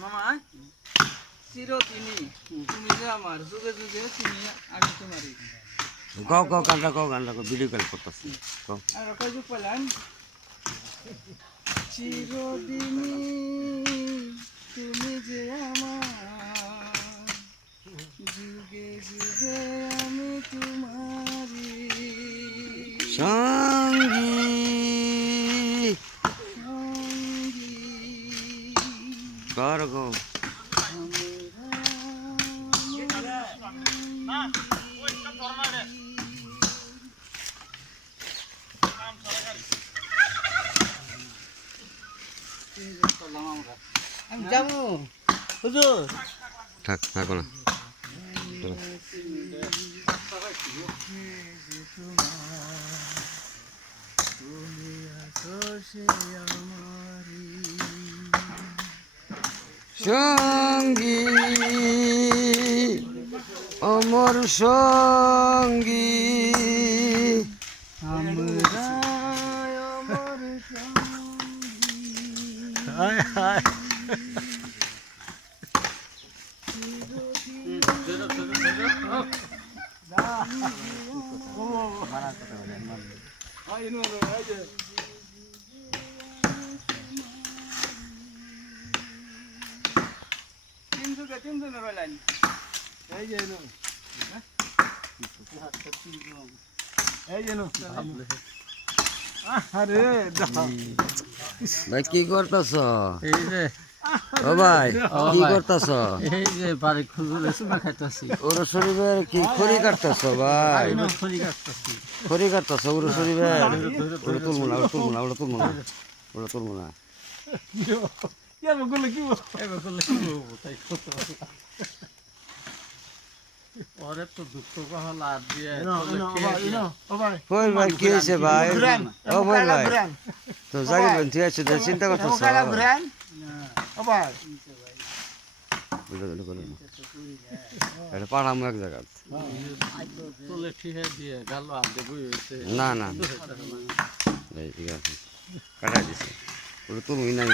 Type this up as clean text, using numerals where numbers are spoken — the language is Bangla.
মামা চিরদিনই তুমি যে আমার যুগে যুগে তুমি আমি তোমারই গানটা ভিডিও কল করতেছি আর কয় যুগ পেলেন চিরদিনই তুমি যে আমার যুগে যুগে আমি তোমারই সঙ্গী কর গো আমি যাবো হুজুর থাক থাকো না সঙ্গী অমর সঙ্গী আমরা অমর তিনজনে রইলেন এই যে আরে ভাই কি করতেছ এই যে ও ভাই কি করতেছ এই যে বাড়ি খুজুরে সুমা খাইতাছি ওর শরীরের কি খড়ি কাটতেছ ভাই খড়ি কাটতাছি খড়ি কাটতেছ ওর শরীরের ওটা তুলবো না ওটা তুলবো না ওটা তুলবো না ওটা তুলবো না এবার করলে কি বলবো তাই করতে পারি পরে তো দুঃখ কহলা দিয়ে কই ভাই কি হয়েছে ভাই ও ভাই ভাই তো জাগির ভাই ঠিক আছে চিন্তা করতেছ এটা পাঠামো এক জায়গা তুলে ঠিহে দিয়ে গেল আগে বই হয়েছে না না ঠিক আছে কাটাই দিছে ওটা তুলবি না